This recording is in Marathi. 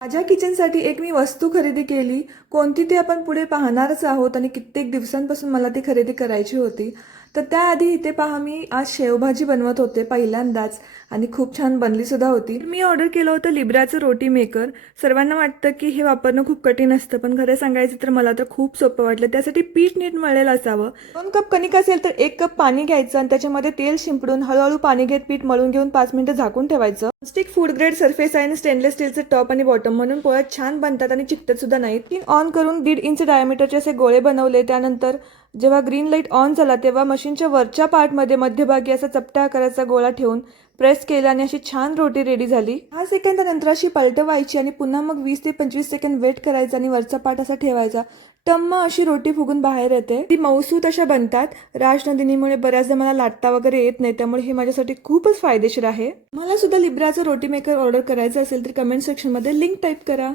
माझ्या किचनसाठी एक मी वस्तू खरेदी केली. कोणती ते आपण पुढे पाहणारच आहोत आणि कित्येक दिवसांपासून मला ती खरेदी करायची होती. तर त्याआधी इथे पहा, मी आज शेवभाजी बनवत होते पहिल्यांदाच आणि खूप छान बनली सुद्धा होती. मी ऑर्डर केलं होतं लिब्राचं रोटी मेकर. सर्वांना वाटतं की हे वापरणं खूप कठीण असतं, पण खरं सांगायचं तर मला तर खूप सोपं वाटलं. त्यासाठी पीठ नीट मळलेलं असावं. 2 कप कणिक असेल तर 1 कप पाणी घ्यायचं आणि त्याच्यामध्ये तेल शिंपडून हळूहळू पाणी घेत पीठ मळून घेऊन 5 मिनिटं झाकून ठेवायचं. स्टिक फूड ग्रेड सरफेस आहे आणि स्टेनलेस स्टीलचे टॉप आणि बॉटम, म्हणून पोळ्या छान बनतात आणि चिकटत सुद्धा नाहीत. ती ऑन करून 1.5 इंच डायमीटरचे असे गोळे बनवले. त्यानंतर जेव्हा ग्रीन लाईट ऑन झाला तेव्हा मशीनच्या वरच्या पार्टमध्ये मध्यभागी असा चपट्या आकाराचा गोळा ठेवून प्रेस केला आणि अशी छान रोटी रेडी झाली. 10 सेकंदानंतर अशी पलटवायची आणि पुन्हा मग 20 ते 25 सेकंद वेट करायचा आणि वरचा पार्ट असा ठेवायचा. टम्म अशी रोटी फुगून बाहेर येते. ती मऊसूत अशा बनतात. राजनंदिनीमुळे बऱ्याचदा मला लाटता वगैरे येत नाही, त्यामुळे हे माझ्यासाठी खूपच फायदेशीर आहे. मला सुद्धा लिब्राचं रोटी मेकर ऑर्डर करायचं असेल तर कमेंट सेक्शनमध्ये लिंक टाईप करा.